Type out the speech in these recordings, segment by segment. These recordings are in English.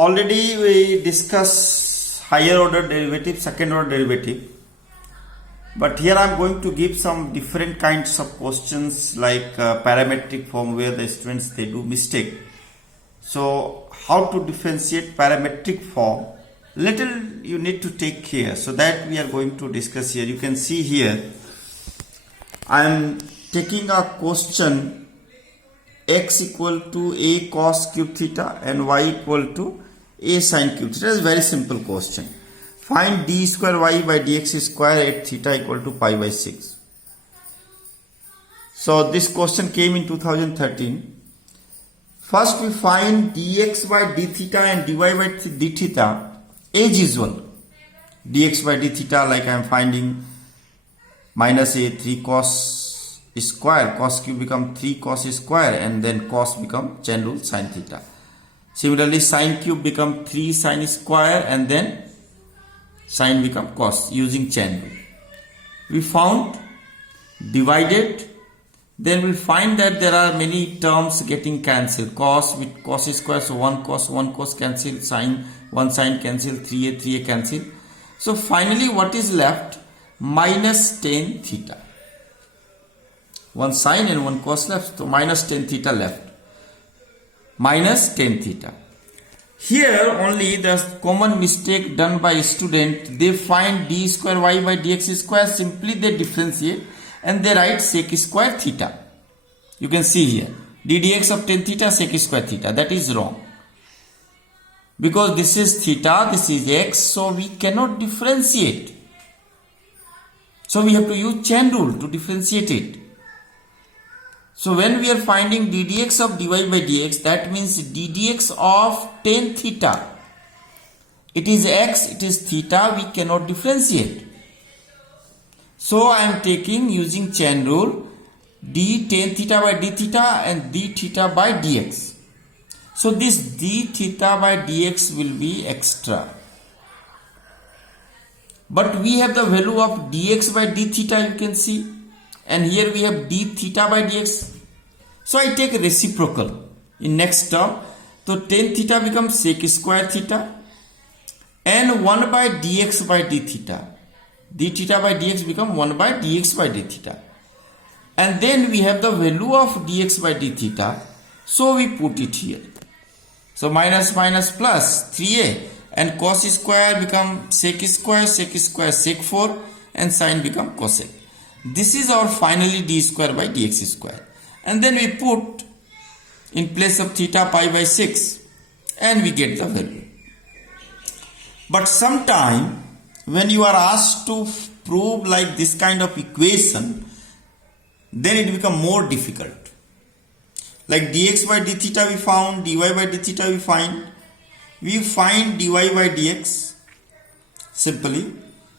Already we discussed higher order derivative, second order derivative. But here I am going to give some different kinds of questions like parametric form where the students they do mistake. So how to differentiate parametric form? Little you need to take care. So that we are going to discuss here. You can see here I am taking a question x equal to a cos cube theta and y equal to a sin cube theta. It is a very simple question. Find d square y by dx square at theta equal to pi by 6. So this question came in 2013. First we find dx by d theta and dy by d theta as usual. Dx by d theta, like I am finding minus a 3 cos square, cos cube become 3 cos square, and then cos become chain rule sin theta. Similarly sin cube become 3 sin square, and then sin become cos using chain rule. We found divided, then we'll find that there are many terms getting cancelled. Cos with cos square, so 1 cos cancel, sin 1 sin cancel, 3a cancel. So finally what is left? Minus tan theta. 1 sin and 1 cos left, so minus tan theta left. Minus tan theta. Here only the common mistake done by student, they find d square y by dx square, simply they differentiate and they write sec square theta. You can see here d dx of tan theta sec square theta. That is wrong. Because this is theta, this is x, so we cannot differentiate. So we have to use chain rule to differentiate it. So when we are finding d dx of dy by dx, that means d dx of tan theta. It is x, it is theta, we cannot differentiate. So I am taking using chain rule d tan theta by d theta and d theta by dx. So this d theta by dx will be extra. But we have the value of dx by d theta, you can see. And here we have d theta by dx. So I take reciprocal in next term. So tan theta becomes sec square theta and 1 by dx by d theta. D theta by dx become 1 by dx by d theta. And then we have the value of dx by d theta. So we put it here. So minus minus plus 3a and cos square become sec square, sec 4 and sin become cosec. This is our finally d square by dx square. And then we put in place of theta pi by 6 and we get the value. But sometime when you are asked to prove like this kind of equation, then it become more difficult. Like dx by d theta we found, dy by d theta we find. We find dy by dx simply.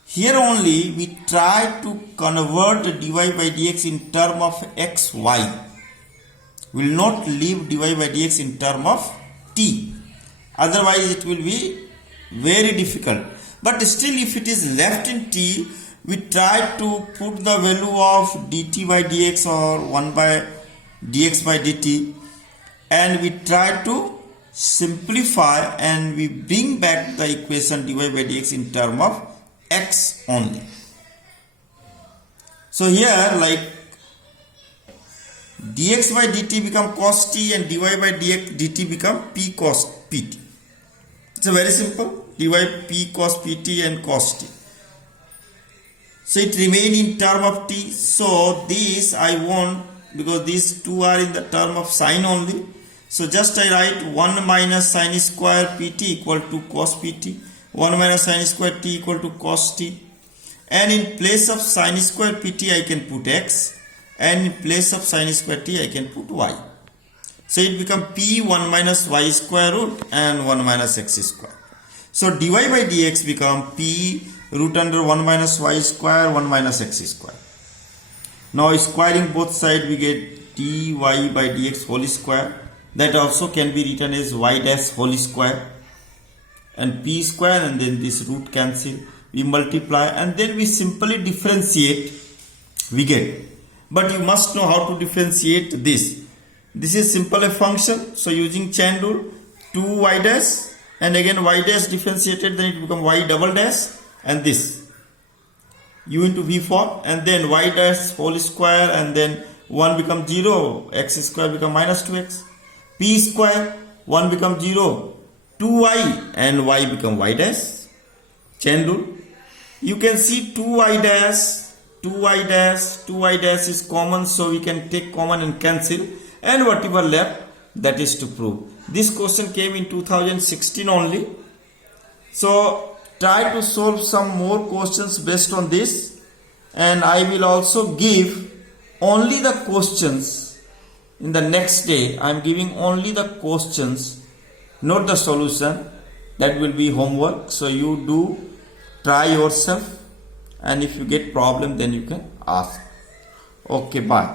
Here only we try to convert dy by dx in term of x, y. We will not leave dy by dx in term of t. Otherwise it will be very difficult. But still if it is left in t, we try to put the value of dt by dx or 1 by dx by dt, and we try to simplify and we bring back the equation dy by dx in term of x only. So here like dx by dt become cos t and dy by dt become p cos pt. It's a very simple, dy p cos pt and cos t. So it remain in term of t. So this I want, because these two are in the term of sine only. So just I write 1 minus sine square pt equal to cos pt. 1 minus sine square t equal to cos t. And in place of sine square pt I can put x. And in place of sine square t I can put y. So it become p 1 minus y square root and 1 minus x square. So dy by dx become p root under 1 minus y square 1 minus x square. Now squaring both sides we get dy by dx whole square. That also can be written as y dash whole square. And p square and then this root cancel. We multiply and then we simply differentiate. We get. But you must know how to differentiate this. This is simple a function. So using chain rule 2y dash and again y dash differentiated, then it become y double dash, and this u into v form, and then y dash whole square, and then 1 become 0, x square become minus 2x, p square, 1 become 0, 2y, and y become y dash. Chain rule. You can see 2y dash, 2y dash, 2y dash is common, so we can take common and cancel, and whatever left, that is to prove. This question came in 2016 only. So try to solve some more questions based on this, and I will also give only the questions in the next day. I am giving only the questions, not the solution. That will be homework. So you do try yourself, and if you get problem, then you can ask. Okay, bye.